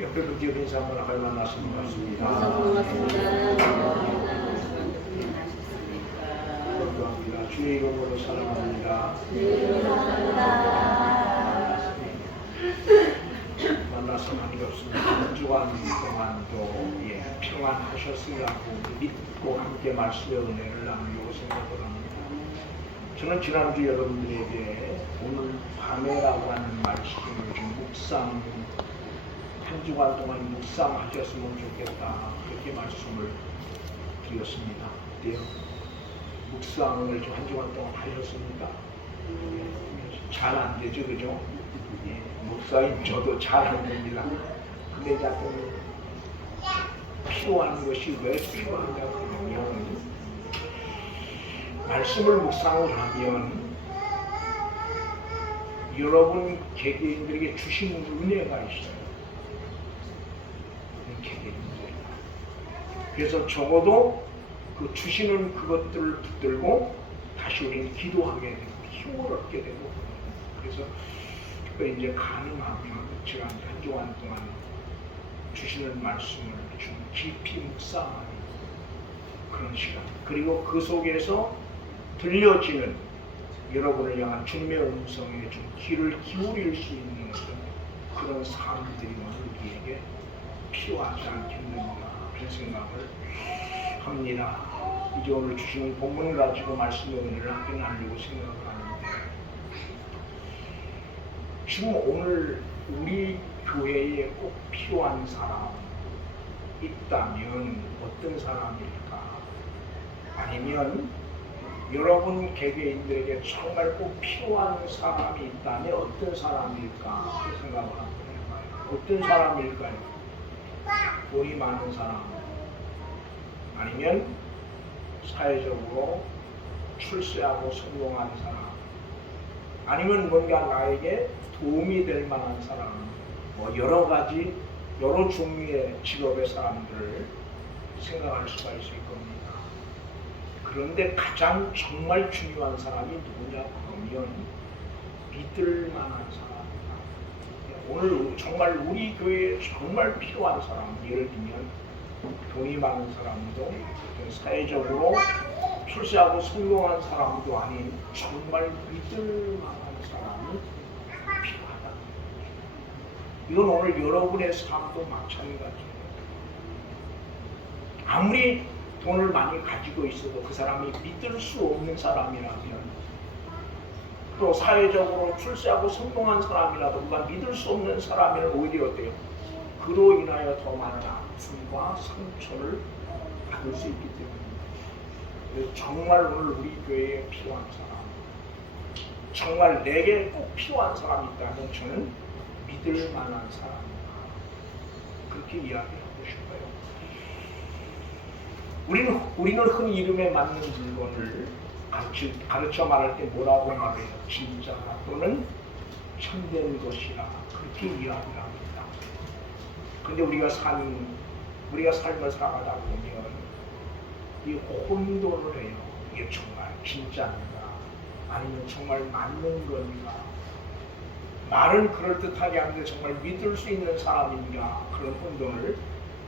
옆에 분께 인사 한번 하고 만났으면 반갑습니다. 감사합니다. 주의 이름으로 사랑합니다. 만나서 반갑습니다. 한 주간 동안도 평안하셨으리라고 믿고 함께 말씀의 은혜를 나누려고 생각을 합니다. 저는 지난주 여러분들에게 오늘 밤에라고 하는 말씀을 좀 한 주간 동안 묵상하셨으면 좋겠다, 그렇게 말씀을 드렸습니다. 어때요? 묵상을 좀 한 주간 동안 하셨습니까? 잘 안 되죠, 그죠? 목사님 저도 잘 안 됩니다. 근데 자꾸 필요한 것이 왜 필요한가 그러면, 말씀을 묵상을 하면 여러분 개개인들에게 주신 은혜가 있어요. 개개인들. 그래서 적어도 그 주시는 그것들을 붙들고 다시 우리는 기도하게 되고 힘을 얻게 되고, 그래서 특별히 이제 가능하면 제가 한 주간 동안 주시는 말씀을 좀 깊이 묵상하는 그런 시간, 그리고 그 속에서 들려지는 여러분을 향한 주님의 음성에 좀 귀를 기울일 수 있는 그런 삶들이 오늘 우리에게 필요하지 않겠는가, 그런 생각을 합니다. 이제 오늘 주시는 본문을 가지고 말씀의 은혜를 함께 나누려고 생각을 하는데, 지금 오늘 우리 교회에 꼭 필요한 사람 있다면 어떤 사람일까? 아니면 여러분 개개인들에게 정말 꼭 필요한 사람이 있다면 어떤 사람일까 생각을 한번 해봐요. 어떤 사람일까요? 돈이 많은 사람, 아니면 사회적으로 출세하고 성공한 사람, 아니면 뭔가 나에게 도움이 될 만한 사람, 여러 가지 여러 종류의 직업의 사람들을 생각할 수가 있을 겁니다. 그런데 가장 정말 중요한 사람이 누구냐 그러면 믿을 만한 사람입니다. 오늘 정말 우리 교회에 정말 필요한 사람, 예를 들면 돈이 많은 사람도, 사회적으로 출세하고 성공한 사람도 아닌 정말 믿을 만한 사람이 필요하다. 이건 오늘 여러분의 삶도 마찬가지예요. 아무리 돈을 많이 가지고 있어도 그 사람이 믿을 수 없는 사람이라면, 또 사회적으로 출세하고 성공한 사람이라도 누가 믿을 수 없는 사람이면 오히려 어때요? 그로 인하여 더 많은 아픔과 상처를 받을 수 있기 때문입니다. 그래서 정말 오늘 우리 교회에 필요한 사람, 정말 내게 꼭 필요한 사람이 있다면 저는 믿을 만한 사람이다, 그렇게 이야기하고 싶어요. 우리는 흔히 이름에 맞는 물건을 가르쳐 말할 때 뭐라고 말해요? 진짜 또는 참된 것이라, 그렇게 이야기를 합니다. 근데 우리가 삶을 살아가다 보면 이 혼돈을 해요. 이게 정말 진짜인가, 아니면 정말 맞는 건가, 말은 그럴듯하게 하는데 정말 믿을 수 있는 사람인가, 그런 혼돈을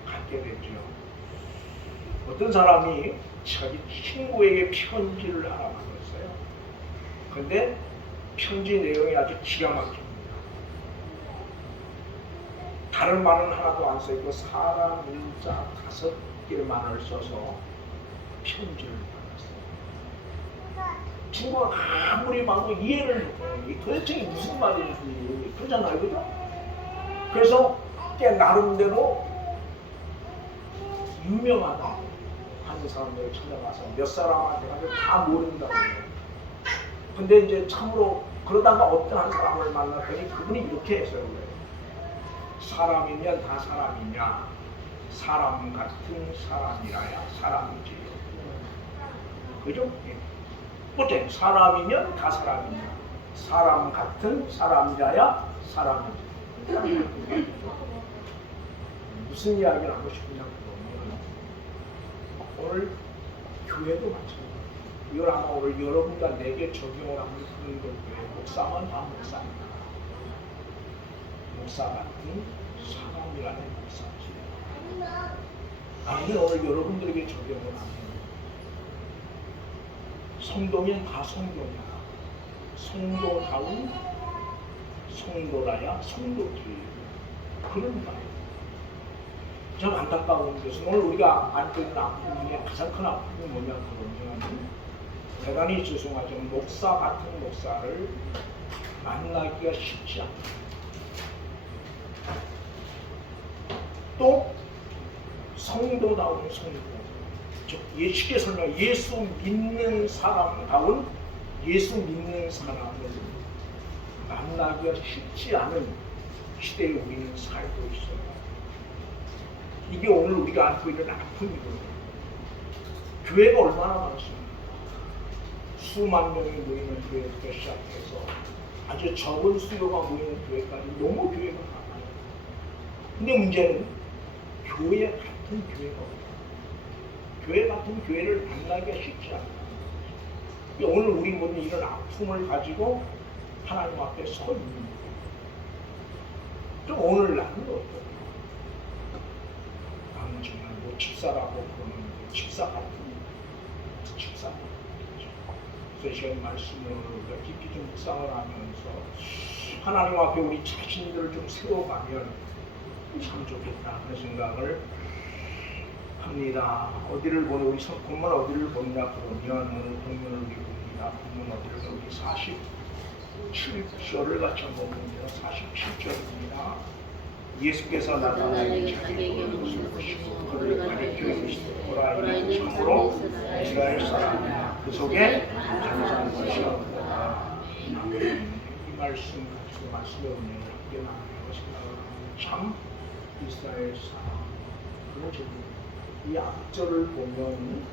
갖게 되죠. 어떤 사람이 자기 친구에게 편지를 하나 받았어요. 근데 편지 내용이 아주 기가 막힙니다. 다른 말은 하나도 안 써있고 사람 문자 5개만을 써서 편지를 받았어요. 친구가 아무리 봐도 이해를 못해요. 도대체 이게 무슨 말인지 그렇잖아요, 그죠? 그래서 나름대로 유명하다 하는 사람들을 찾아가서 몇 사람한테 가서 다 모른다고 해요. 근데 이제 참으로 그러다가 어떤 한 사람을 만났더니 그분이 이렇게 했어요. 사람이면 다 사람이냐, 사람 같은 사람이라야 사람이지. 그죠? 어째 사람이면 다 사람이냐, 사람 같은 사람이라야 사람이지. 무슨 이야기를 하고 싶으냐 그러면, 오늘 교회도 마찬가지예요. 이걸 아마 오늘 여러분과 내게 적용을 하면 그런 거고요. 목사만 다 목사입니다. 목사 같은 사람이라는 사실. 나는 오늘 여러분들에게 적용을 하면 성도면 다 성도냐, 성도다운 성도라야 성도지. 그런 말이에요. 참 안타까운 것은 오늘 우리가 안고 있는 아픔 중에 가장 큰 아픔이 뭐냐 그러면 대단히 죄송하지만 목사 같은 목사를 만나기가 쉽지 않다. 또 성도다운 성도, 즉 쉽게 설명 예수 믿는 사람다운 예수 믿는 사람을 만나기가 쉽지 않은 시대에 우리는 살고 있어요. 이게 오늘 우리가 안고 있는 아픔이거든요. 교회가 얼마나 많습니까? 수만 명이 모이는 교회부터 시작해서 아주 적은 수요가 모이는 교회까지 너무 교회가 많아요. 근데 문제는 교회 같은 교회가 없다. 교회 같은 교회를 만나기가 쉽지 않다. 오늘 우리 모든 이런 아픔을 가지고 하나님 앞에 서 있는 거예요. 좀 오늘날은 어떨까? 나는 정말 뭐 집사라고 그러는데 집사 같은 집사. 그래서 제가 말씀을 깊이 좀 묵상을 하면서 하나님 앞에 우리 자신들을 좀 세워가면 참 좋겠다 그런 생각을 합니다. 어디를 보내 우리 본문 어디를 보냐 그러면 오늘 본문을 우리 봅니다. 본문 어디를 우리 47절을 같이 한번 봅니다. 47절입니다. 예수께서 나타나니 자기에게 오시고 그를 가리켜 이르시되 이는 참으로 이스라엘 사람이라 그 속에 장사한 것이 없다. 이 말씀 가지고 말씀을 함께 나누고 생각을 참 이스라엘 사람. 그런 이 앞절을 보면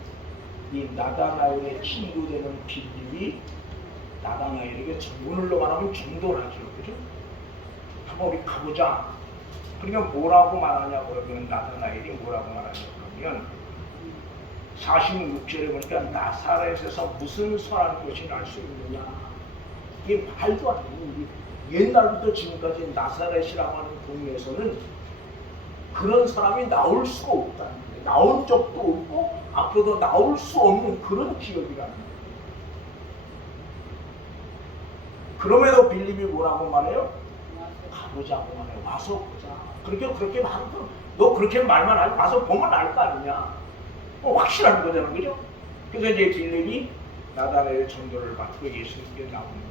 이 나다나엘의 친구 되는 빌립이 나다나엘에게 오늘로 말하면 전도하죠, 그죠? 한번 우리 가보자. 그러면 뭐라고 말하냐 그러면 나다나엘이 뭐라고 말하냐 그러면 46절에 보니까 나사렛에서 무슨 선한 것이 날 수 있느냐. 이게 말도 안 돼요. 옛날부터 지금까지 나사렛이라고 하는 동네에서는 그런 사람이 나올 수가 없다는 거예요. 나온 적도 없고 앞으로도 나올 수 없는 그런 지역이라는 거예요. 그럼에도 빌립이 뭐라고 말해요? 가보자고 말해요. 와서 보자. 그렇게 말하면 너 그렇게 말만 하지 와서 보면 알 거 아니냐. 확실한 거잖아, 그죠? 그래서 이제 빌립이 나다나엘의 전도를 받고 예수님께 나옵니다.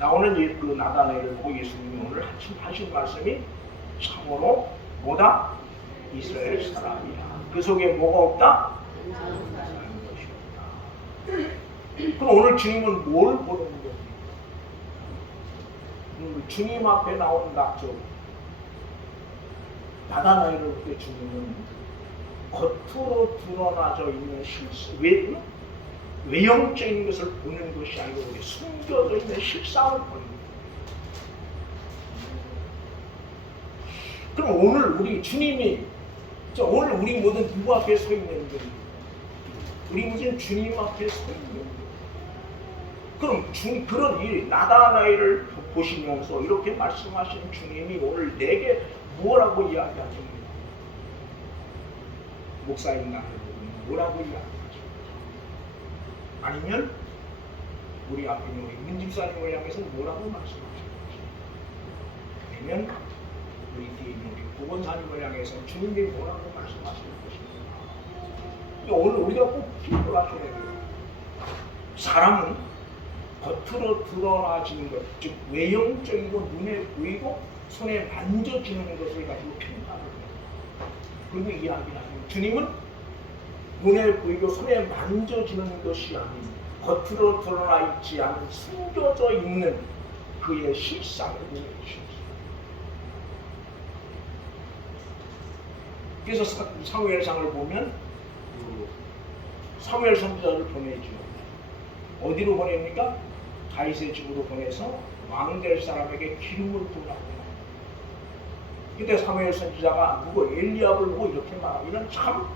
나오는 그 나다나엘을 보고 예수님이 오늘 하신 말씀이 참으로 뭐다? 이스라엘 사람이야. 그 속에 뭐가 없다? 그럼 오늘 주님은 뭘 보는 거예요? 주님 앞에 나온 낙조 나다나엘을 볼 때 주님은 겉으로 드러나져 있는 실수, 외형적인 것을 보는 것이 아니고 숨겨져 있는 실상을 보는 거예요. 그럼 오늘 우리 주님이 오늘 우리 모든 누구 앞에 서 있는 거예요? 우리 모든 주님 앞에 서 있는 거예요. 그럼 그런 이 나다나엘을 보시면서 이렇게 말씀하시는 주님이 오늘 내게 뭐라고 이야기하십니까? 목사인 나를 보고 뭐라고 이야기하십니까? 아니면 우리 앞에 있는 우리 문집사님을 향해서 뭐라고 말씀하십니까? 아니면 우리 뒤에 있는 우리 구원사님을 향해서 주님이 뭐라고 말씀하시는 것입니까? 오늘 우리가 꼭 기억을 하셔야 돼요. 사람은 겉으로 드러나지는 것, 즉 외형적이고 눈에 보이고 손에 만져지는 것을 가지고 평가를 해요. 그리고 이야기를 하는 주님은 눈에 보이고 손에 만져지는 것이 아닌 겉으로 드러나 있지 않은 숨겨져 있는 그의 실상을 보여주십니다. 그래서 사무엘상을 보면 사무엘 선지자를 보내죠. 어디로 보냅니까? 다윗의 집으로 보내서 왕될 사람에게 기름을 부으라고. 그때 사무엘 선지자가 누구 엘리압을 보고 이렇게 말하고 이런 참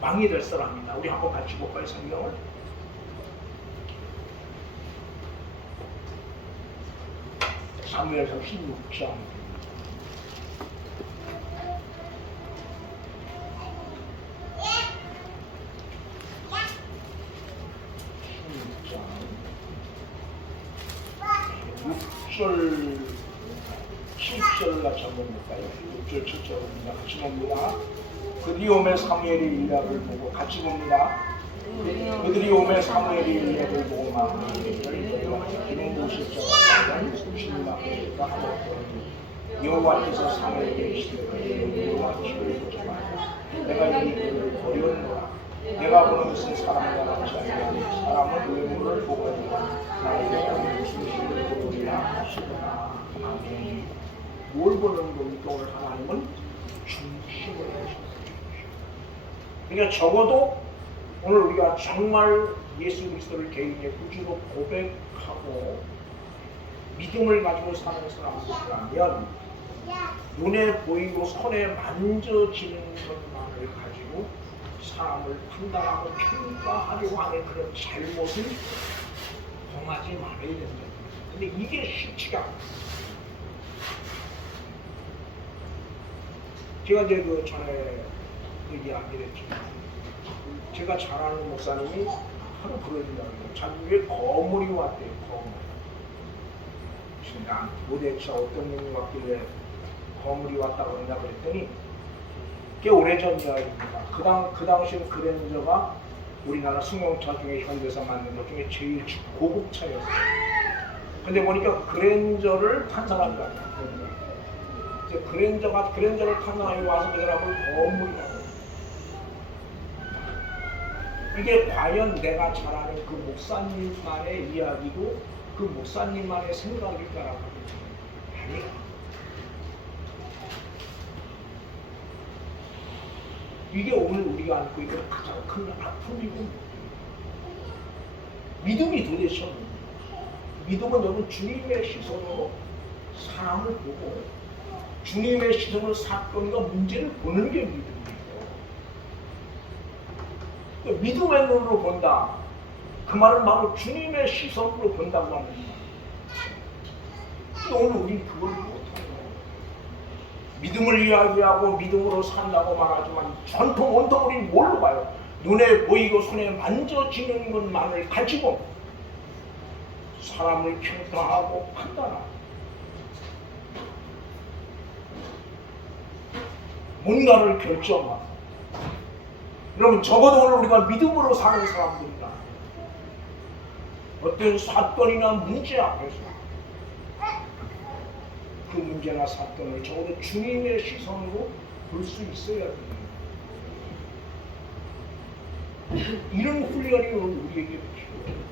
왕이 될 사람이다. 우리 한번 같이 볼까요, 성경을? 사무엘상 16장 6절 7절 같이 한번 볼까요? 6절 7절입니다. 같이 봅니다. 그들이 오매 사무엘이 일야를 보고 같이 봅니다. 그들이 오매 사무엘이 일야를 보고 마음을 열어서 기름 부으실 자가 주님 앞에 하셨더니 여호와께서 사무엘에게 이르시되 여호와 기를 보지 말라. 내가 이 그를 버렸노라. 내가 보는 것은 사람과 같지 아니하니 사람은 외모를 보거니와 나에게 무슨 일을 보느냐 하시구나. 아멘. 뭘 보는 겁니까? 오늘 하나님은 중심을 하십니다. 그러니까 적어도 오늘 우리가 정말 예수 그리스도를 개인의 구주로 고백하고 믿음을 가지고 사는 사람들이라면 눈에 보이고 손에 만져지는 것만을 가지고 사람을 판단하고 평가하려고 하는 그런 잘못을 범하지 말아야 된다. 근데 이게 쉽지가 않아요. 제가 이제 그 전에 얘기하기로 했지만 제가 잘 아는 목사님이 하루 그런 이야기를 자기에게 거물이 왔대요. 거물. 난 도대체 어떤 놈이 왔길래 거물이 왔다고 그러냐 그랬더니 꽤 오래전 이야기입니다. 그 당시에 그랜저가 우리나라 승용차 중에 현대사 만든 것 중에 제일 고급 차였어요. 근데 보니까 그랜저를 탄 사람이 아니에요. 그랜저를 탄 사람이 와서 그 사람을 거물이 왔어요. 이게 과연 내가 잘 아는 그 목사님만의 이야기고 그 목사님만의 생각일까라고 하면 아니야. 이게 오늘 우리가 안고 있는 가장 큰 아픔이고 믿음이 도대체 뭡니까? 믿음은 여러분 주님의 시선으로 사람을 보고 주님의 시선으로 사건과 문제를 보는 게 믿음이에요. 믿음의 눈으로 본다. 그 말은 바로 주님의 시선으로 본다고 하는 거예요. 오늘 우리는 그걸 못하는 거예요. 믿음을 이야기하고 믿음으로 산다고 말하지만 전통 온통 우리는 뭘로 봐요? 눈에 보이고 손에 만져지는 것만을 가지고 사람을 평가하고 판단하고 뭔가를 결정하고 여러분 적어도 오늘 우리가 믿음으로 사는 사람들이다. 어떤 사건이나 문제 앞에서 그 문제나 사건을 적어도 주님의 시선으로 볼 수 있어야 됩니다. 이런 훈련이 오늘 우리에게 필요해요.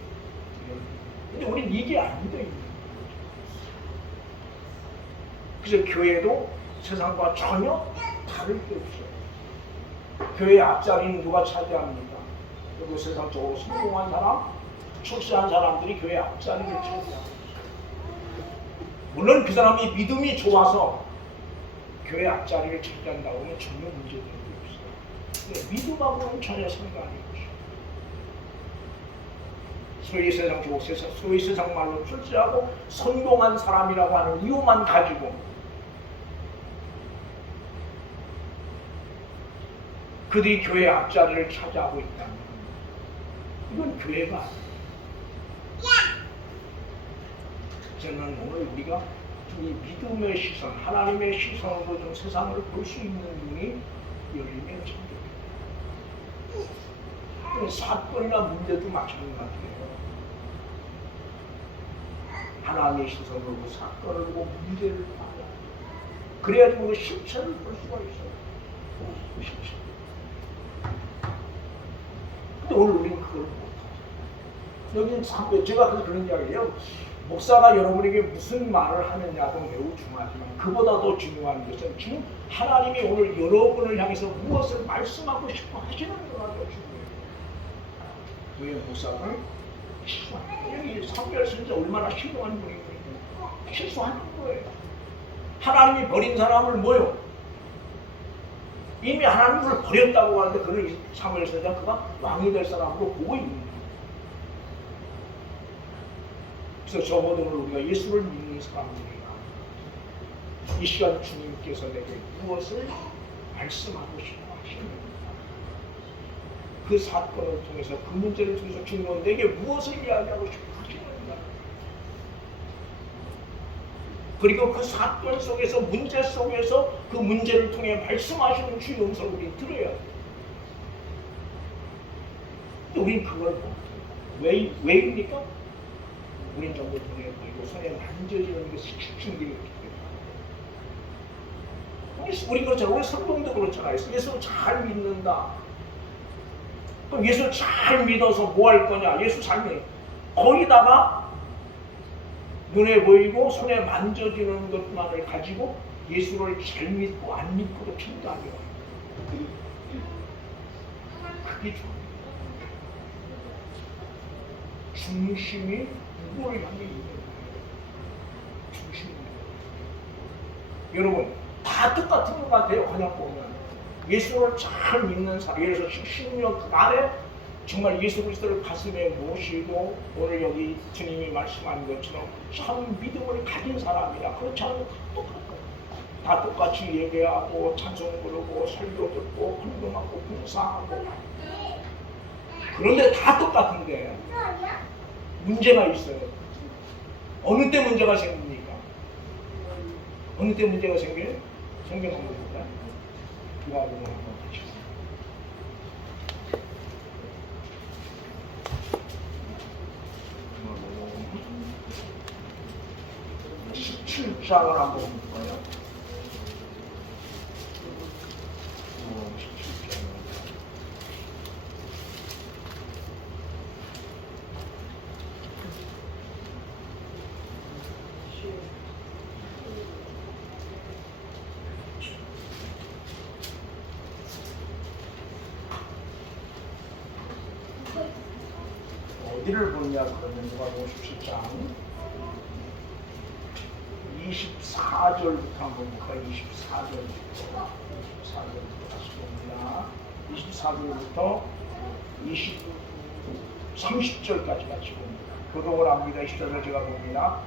근데 우리는 이게 안 돼 있는 거죠. 그래서 교회도 세상과 전혀 다를 게 없어요. 교회의 앞자리는 누가 차지합니까? 그리고 세상적으로 성공한 사람, 출세한 사람들이 교회 앞자리를 차지합니다. 물론 그 사람이 믿음이 좋아서 교회 앞자리를 차지한다고 하면 전혀 문제가 없어요. 믿음하고는 전혀 상관이 없어요. 소위 세상 말로 출세하고 성공한 사람이라고 하는 이유만 가지고 그들이 교회 앞자리를 차지하고 있다면 이건 교회가 아니에요. 저는 오늘 우리가 이 믿음의 시선, 하나님의 시선으로 좀 세상을 볼 수 있는 눈이 열리면 참 좋겠다. 사건이나 문제도 마찬가지예요. 하나님의 시선으로 그 사건을 보고 문제를 봐야 그래야지 우리가 실체를 볼 수가 있어요. 실체. 근데 오늘 우리는 그걸 못하죠. 여기는 제가 그런 이야기예요. 목사가 여러분에게 무슨 말을 하느냐도 매우 중요하지만 그보다 더 중요한 것은 지금 하나님이 오늘 여러분을 향해서 무엇을 말씀하고 싶어 하시는 거가 더 중요해요. 왜 목사가 실수하는 거예요? 여기 사무엘 선지자 얼마나 신령한 분이거든요. 실수하는 거예요. 하나님이 버린 사람을 뭐요? 이미 하나님을 버렸다고 하는데 그는 사무엘 선지자 그가 왕이 될 사람으로 보고 있는 거예요. 그래서 적어도 우리가 예수를 믿는 사람들이라 이 시간 주님께서 내게 무엇을 말씀하고 싶어 하시는가? 그 사건을 통해서 그 문제를 통해서 주님은 내게 무엇을 이야기하고 싶어 하시는가? 그리고 그 사건 속에서 문제 속에서 그 문제를 통해 말씀하시는 주의 음성을 우리 들어야 돼. 우린 그걸 왜입니까? 우린 너무 눈에 보이고 손에 만져지는 것이 집중되기 때문에. 우리 그렇잖아요. 우리 성도도 그렇잖아요. 예수 잘 믿는다. 그럼 예수 잘 믿어서 뭐 할 거냐? 예수 잘 믿어. 거기다가 눈에 보이고 손에 만져지는 것만을 가지고 예수를 잘 믿고 안 믿고도 판단해요. 그게 좋아요. 중심이 누구를 향해 있는 거예요? 중심이. 여러분 다 똑같은 것 같아요. 그냥 보면 예수를 잘 믿는 사람, 예를 들어서 10년 안에 정말 예수 그리스도를 가슴에 모시고 오늘 여기 주님이 말씀한 것처럼 참 믿음을 가진 사람이라 그렇지 않으면 다 똑같아요. 다 똑같이 예배하고 찬송 부르고 설교 듣고 헌금하고 봉사하고 그런데 다 똑같은데 문제가 있어요. 어느 때 문제가 생깁니까? 어느 때 문제가 생겨요? 성경 공부입니다. 요한복음 한번 보시죠. 17장을 한번 볼까요? 17장. 어디를 보냐 그러면 누가복음 17장 24절부터 한번 볼까요? 24절부터 다시 봅니다. 24절부터 30절까지 같이 봅니다. 교독을 합니다. 20절을 제가 봅니다.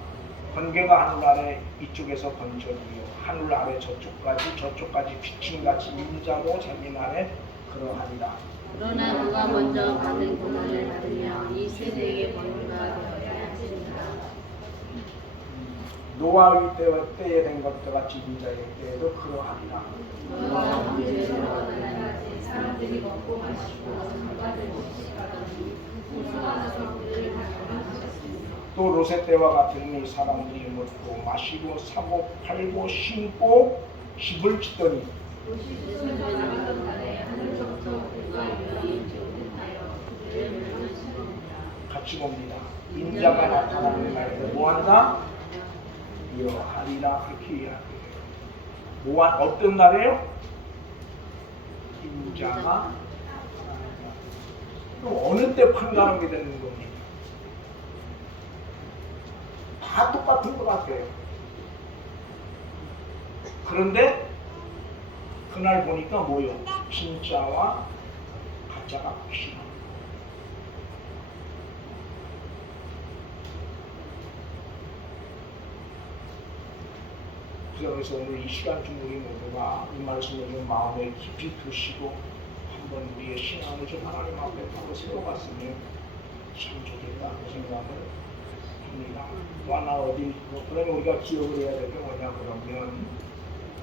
번개가 하늘 아래 이쪽에서 번쩍이요 하늘 아래 저쪽까지 비침같이 인자도 자기 날에 그러하리라. 그러나 누가 먼저 받은 고난을 받으며 이 세대에게 번뇌가 되어야 하리라. 노아의 때에 된 것과 같이 인자의 때에도 그러하리라. 노아가 방주에 들어가는 날에 사람들이 먹고 마시고 성과를 먹으시더니 우수한 그들을 발견하셨습니다. 또 롯의 때와 같으니 사람들이 먹고 마시고 사고 팔고 심고 집을 짓더니 같이 봅니다. 인자가 나타나는 날에 뭐한다? 이러하리라. 그렇게 이야기해요. 어떤 날이에요? 인자가 그럼 어느 때 판단하게 되는 겁니까? 다 똑같은 것 같아요. 그런데 그날 보니까 뭐요? 진짜와 가짜가 확실합니다. 그래서 오늘 이 시간쯤 우리 모두가 이 말씀을 좀 마음에 깊이 두시고 한번 우리의 신앙을 좀 하나님 앞에 바로 세워봤으면 참 좋겠다는 생각을 합니다. 또 하나 그러면 우리가 기억을 해야 될 게 뭐냐 그러면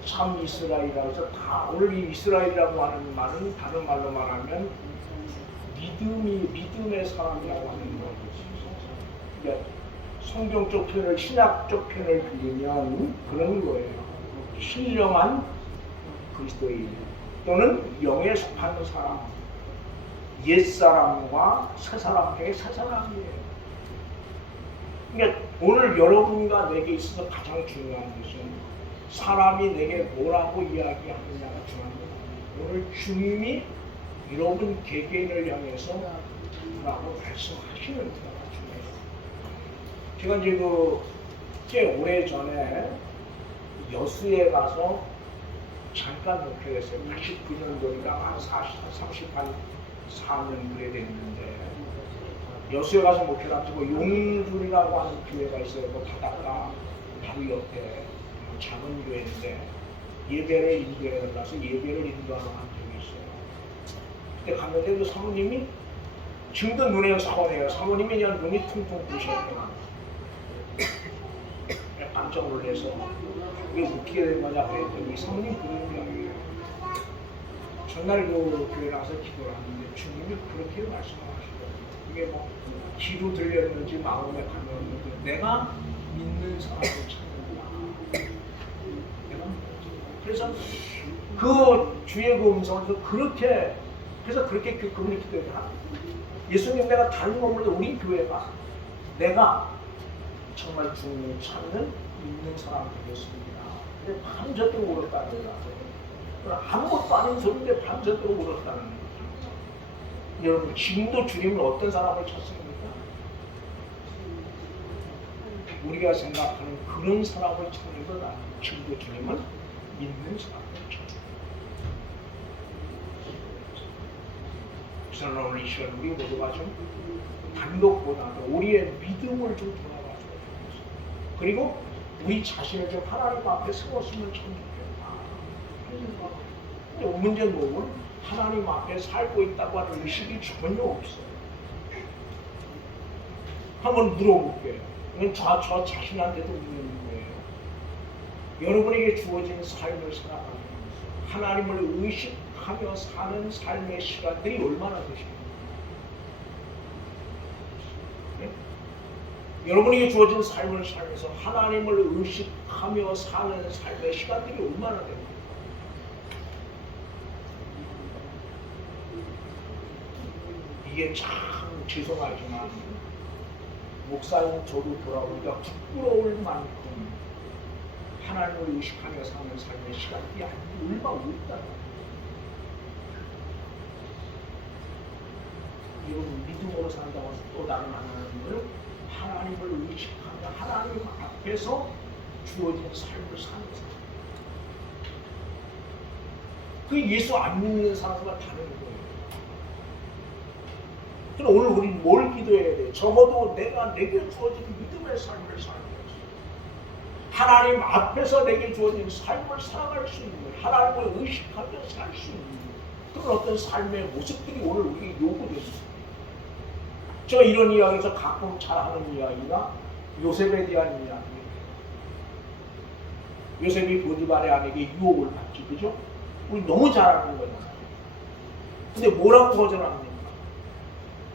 참 이스라엘이라고 해서 다 오늘 이 이스라엘이라고 하는 말은 다른 말로 말하면 믿음의 사람이라고 하는 거예요. 그러니까 성경적 표현을 신약적 표현을 빌리면 그런 거예요. 신령한 그리스도인 또는 영에 속하는 사람, 옛사람과 새사람 중에 새사람이에요. 그러니까 오늘 여러분과 내게 있어서 가장 중요한 것은 사람이 내게 뭐라고 이야기하느냐가 중요한 거예요. 오늘 주님이 여러분 개개인을 향해서 뭐라고 말씀하시는 거예요. 제가 이제 꽤 오래 전에 여수에 가서 잠깐 목회했어요. 89년도니까 한 34년 그래 됐는데 여수에 가서 목회를 하고 용줄이라고 하는 교회가 있어요. 그 바닷가 바로 옆에 작은 교회인데 예배를 인도해 달라서 예배를 인도하러 간 적이 있어요. 그때 갔는데 그 사모님이 지금도 눈에 사원해요. 사모님이 그냥 눈이 퉁퉁 부셔요. 약간 깜짝 놀라서 이게 어떻게 된 거냐 그랬더니 성님 그런 이야기예요. 전날 그 교회 나가서 기도를 하는데 주님이 그렇게 말씀하시거든요. 이게 뭐 귀로 들렸는지 마음에 감명했는지 내가 믿는 사람을 찾는구나. 내가 그래서 그 주의 그 음성에서 그렇게 그래서 그렇게 그분이 기도했다. 예수님 내가 다른 거 없는데 우리 교회가 내가 정말 주님을 찾는 믿는 사람 되겠습니다. 근데 밤새도록 울었다는 거야. 아무것도 아닌 소리인데 밤새도록 울었다는 거야. 여러분 지금도 주님은 어떤 사람을 찾습니까? 우리가 생각하는 그런 사람을 찾는 건 아니에요. 지금도 주님은 믿는 사람을 찾습니다. 그래서 오늘 이 시간 우리 모두가 좀 단독보다도 우리의 믿음을 좀 돌아봐줘야 됩니다. 그리고 우리 자신을 좀 하나님 앞에 세웠으면 참 좋겠다. 근데 문제는 뭐고 하나님 앞에 살고 있다고 하는 의식이 전혀 없어요. 한번 물어볼게요. 이건 저 자신한테도 묻는 거예요. 여러분에게 주어진 삶을 살아가면서 하나님을 의식하며 사는 삶의 시간들이 얼마나 되십니까? 네? 여러분에게 주어진 삶을 살면서 하나님을 의식하며 사는 삶의 시간들이 얼마나 됩니까? 이게 참 죄송하지만 목사님 저도 돌아보니까 부끄러울 만큼 하나님을 의식하며 사는 삶의 시간이 얼마 없다. 여러분 믿음으로 산다고 해서 또 다른 하나님을 하나님을 의식하며 하나님 앞에서 주어진 삶을 사는 사람. 그 예수 안 믿는 사람과 다른 거예요. 그럼 오늘 우리는 뭘 기도해야 돼? 적어도 내게 주어진 믿음의 삶을 살아야 돼. 하나님 앞에서 내게 주어진 삶을 살아갈 수 있는, 하나님을 의식하며 살 수 있는 그런 어떤 삶의 모습들이 오늘 우리에게 요구됩니다. 제가 이런 이야기에서 가끔 잘 하는 이야기가 요셉에 대한 이야기예요. 요셉이 보디발의 아내에게 유혹을 받지, 그죠? 우리 너무 잘 아는 거잖아요. 근데 뭐라고 거절합니까?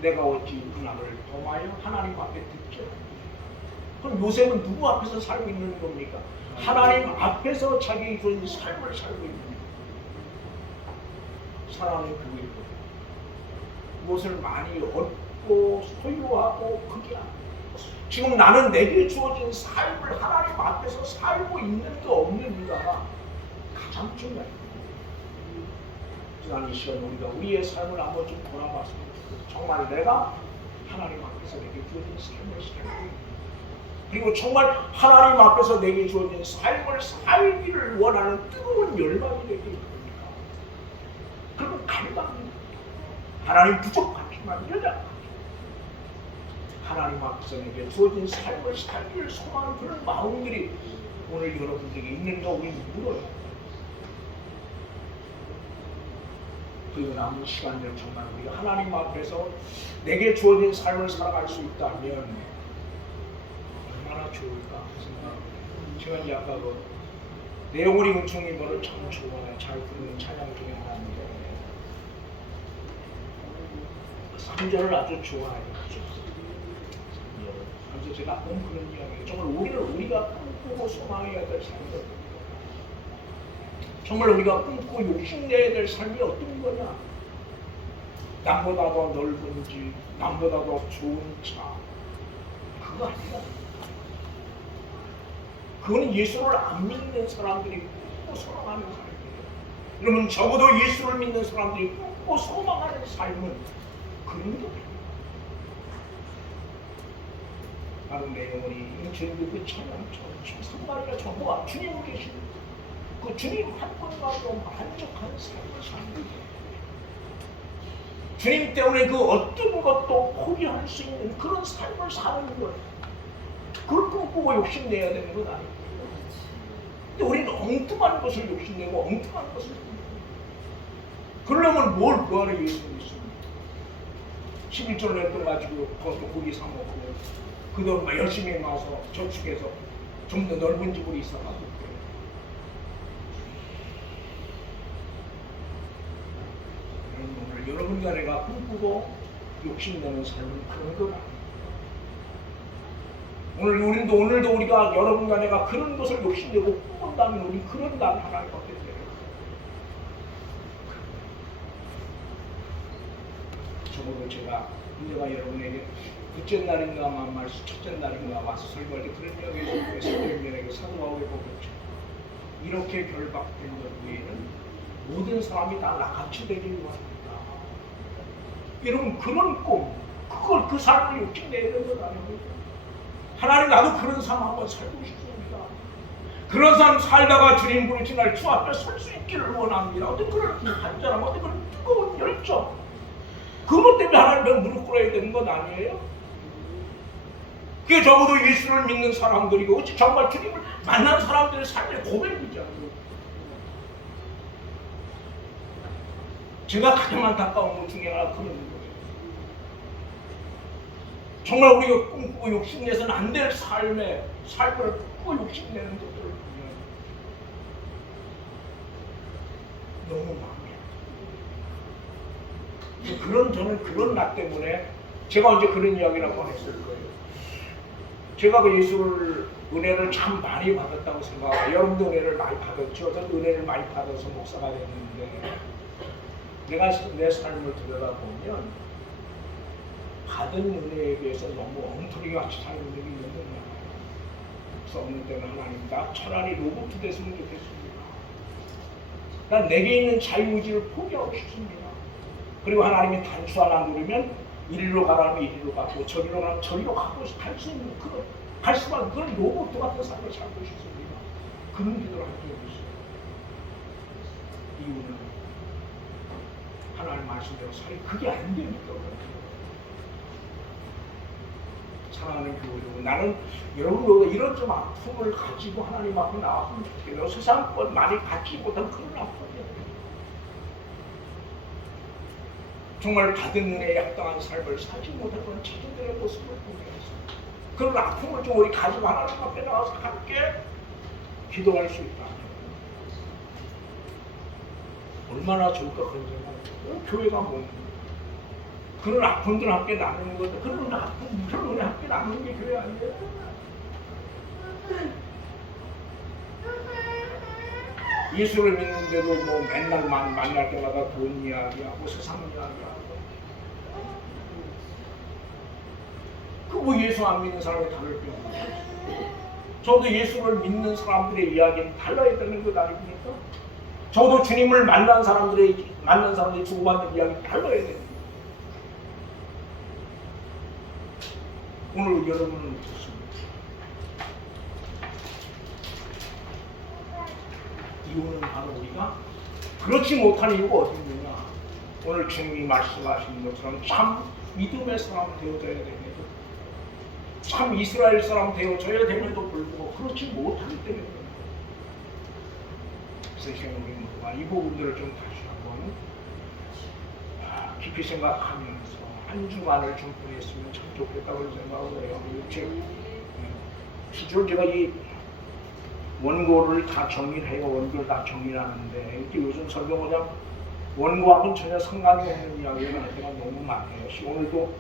내가 어찌 그날을 범하여 하나님 앞에 듣죠. 그럼 요셉은 누구 앞에서 살고 있는 겁니까? 하나님 앞에서 자기의 주어진 삶을 살고 있는 겁니다. 사랑의 교회도 무엇을 많이 얻고 소유하고 그게 아니에요. 지금 나는 내게 주어진 삶을 하나님 앞에서 살고 있는가 없는가가 가장 중요해요. 지난 이 시간 우리가 우리의 삶을 한번 좀 돌아봤으면 좋겠어요. 정말 내가 하나님 앞에서 내게 주어진 삶을 살고 있는, 그리고 정말 하나님 앞에서 내게 주어진 삶을 살기를 원하는 뜨거운 열망이 되게 됩니다. 그리고 감당합니다. 하나님 부족하지만 여자가 하나님 앞에서 내게 주어진 삶을 살기를 소망하는 그런 마음들이 오늘 여러분들에게 있는가 우리는 물어요. 그 남은 시간들 정말 우리가 하나님 앞에서 내게 주어진 삶을 살아갈 수 있다면 얼마나 좋을까 생각합니다. 제가 이제 아까 그 내용우리 은총이 너를 참 좋아해 잘 부르는 찬양 중에 하나인데 3절을 아주 좋아해요. 그래서 제가 그런 이야기예요. 정말 우리가 꿈꾸고 소망해야 될 삶을 정말 우리가 꿈꾸고 욕심내야 될 삶이 어떤 거냐? 남보다 더 넓은 집, 남보다 더 좋은 차, 그거 아니야. 그거는 예수를 안 믿는 사람들이 꿈꾸고 소망하는 삶이에요. 그러면 적어도 예수를 믿는 사람들이 꿈꾸고 소망하는 삶은 그런 게 아니에요. 다른 내용이 인천도 그 천만이가 전부가 주님 계신 그 주님 한 번만으로 만족한 삶을 사는 거예요. 주님 때문에 그 어떤 것도 포기할 수 있는 그런 삶을 사는 것, 그걸 꿈꾸고 욕심내야 되는 건 아니에요. 근데 우리는 엉뚱한 것을 욕심내고 엉뚱한 것을 그러려면 뭘 구하러 예수 믿습니까? 11절 냈던 가지고 거기서 고기 사 먹고 그 돈 열심히 모아서 저축해서 좀 더 넓은 집으로 있어가지고 오늘 여러분과 내가 꿈꾸고 욕심내는 삶은 그런 건 아닙니다. 오늘도 우리가 여러분과 내가 그런 것을 욕심내고 꿈꾼다면 우리 그런 날 하나님 앞에 드려요. 적어도 제가 여러분에게 둘째 날인가 말씀 첫째 날인가 와서 설교할 때 그런 이야기를 설교인에게 사도하고 보겠죠. 이렇게 결박된 것 외에는 모든 사람이 다 나같이 되기를 원합니다. 여러분 그런 꿈, 그 삶을 욕심내야 되는 건 아닙니다. 하나님 나도 그런 삶 한번 살고 싶습니다. 그런 삶 살다가 주님 부르신 날 주 앞에 설 수 있기를 원합니다. 어떤 그런 간절함, 어떤 그런 뜨거운 열정, 그것 때문에 하나님을 무릎 꿇어야 되는 건 아니에요? 그게 적어도 예수를 믿는 사람들이고 정말 주님을 만난 사람들의 삶의 고백이잖아요. 제가 가장 안타까운 것 중에 하나 그런 거예요. 정말 우리가 꿈꾸고 욕심내서는 안 될 삶을 꿈꾸고 욕심내는 것들을 보면 너무 마음이 아파요. 저는 그런 나 때문에 제가 언제 그런 이야기를 한번 했을 거예요. 제가 그 예수를 은혜를 참 많이 받았다고 생각해요. 여러분도 은혜를 많이 받았죠. 저는 은혜를 많이 받아서 목사가 됐는데 내가 내 삶을 들여다보면 받은 은혜에 비해서 너무 엉터리 같이 사는 일이 있는 거예요. 그래서 어느 때는 하나님 나 차라리 로봇 됐으면 좋겠습니다. 난 내게 있는 자유의지를 포기하고 싶습니다. 그리고 하나님이 단수 하나 누르면 이리로 가라면 이리로 가고 저리로 가면 저리로 가고 갈 수 있는 갈 수만 그런 로봇 같은 삶을 살고 싶습니다. 그런 기도를 한 적이 있어요. 이유는 하나님 말씀대로 그게 안 되니까 사랑하는 교회로 나는 여러분도 이런 좀 아픔을 가지고 하나님 앞에 나왔으면 좋겠어요. 세상 것 많이 갖지 못한 그런 아픔이에요. 정말 받은 은혜에 합당한 삶을 살지 못한 그런 자신들의 모습을 보면서 그런 아픔을 좀 우리 가지고 하나님 앞에 나와서 함께 기도할 수 있다. 얼마나 좋을까 그런 생각을 교회가 뭡니까? 그런 아픔들 함께 나누는 것도 그런 아픔, 그런 은혜 함께 나누는 게 교회 아니에요? 예수를 믿는데도 뭐 맨날 만날 때마다 돈 이야기하고 세상 이야기하고 그거 예수 안 믿는 사람이 다를 필요 없어요. 저도 예수를 믿는 사람들의 이야기는 달라야 되는 것 아닙니까? 저도 주님을 만난 사람들이 주고받는 이야기는 달라야 됩니다. 오늘 여러분은 어떻습니까? 이유는 바로 우리가 그렇지 못한 이유가 어디 있느냐? 오늘 주님이 말씀하신 것처럼 참 믿음의 사람 되어져야 됩니다. 참 이스라엘 사람 되어져야 됨에도 불구하고 그렇지 못하기 때문에 그래서 우리 모두가 이 부분들을 좀 다시 한번 깊이 생각하면서 한 주만을 좀 보냈으면 참 좋겠다고 생각을 해요. 실제로 제가 이 원고를 다 정리해요. 원고를 다 정리하는데 이렇게 요즘 설교보다 원고하고는 전혀 상관이 없는 이야기가 할 때가 너무 많아요. 오늘도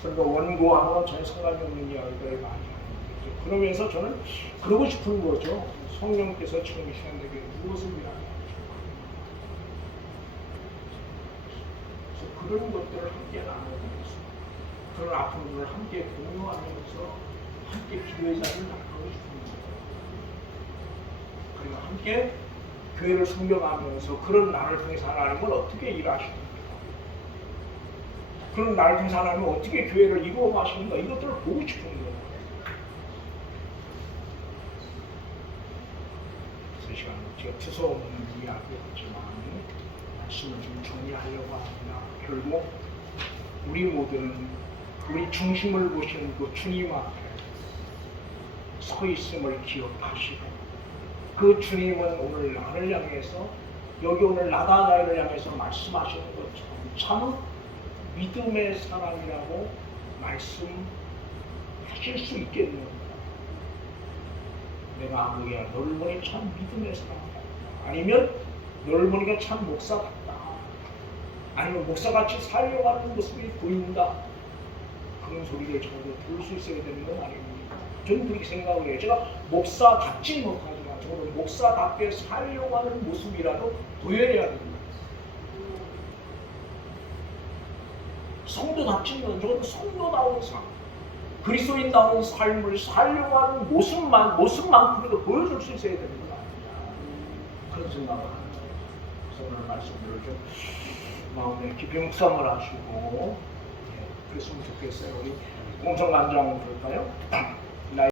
설교 원고하고는 전혀 상관이 없는 이야기들을 많이 하는데 그러면서 저는 그러고 싶은 거죠. 성령께서 지금 이 시간 내게 무엇을 이야기하죠? 그래서 그런 것들을 함께 나누면서 그런 아픔들을 함께 공유하면서 함께 기도의 자리를 나누고 싶습니다. 그리고 함께 교회를 섬겨가면서 그런 나를 통해서 하나님은 어떻게 일하시는가, 그런 나를 통해서 하나님은 어떻게 교회를 이루어 가시는가, 이것들을 보고 싶은 거예요. 그래서 이 시간에 제가 투서없는 이야기였지만 말씀을 좀 정리하려고 합니다. 결국 우리 모두는 우리 중심을 보시는 그 주님 앞에 서 있음을 기억하시고 그 주님은 오늘 나를 향해서 여기 오늘 나다나이를 향해서 말씀하시는 것처럼 참 믿음의 사람이라고 말씀하실 수 있겠는가? 내가 아무리야 너를 보니 참 믿음의 사람 아니면 너를 보니까 참 목사 같다 아니면 목사같이 살려가는 모습이 보인다 그런 소리를 저도 들을 수 있어야 되는 건 아닙니까? 저는 그렇게 생각을 해요. 제가 목사답지 못하지만 적어도 목사답게 살려가는 모습이라도 보여야 됩니다. 성도답지는 적어도 성도다운 삶 그리스도인다운 삶을 살려가는 모습만큼이라도 보여줄 수 있어야 되는 거 아닙니까? 그런 생각을 합니다. 그래서 오늘 말씀들을 좀 마음에 깊이 묵상을 하시고 그랬으면 좋겠어요. 우리 공성간장 볼까요?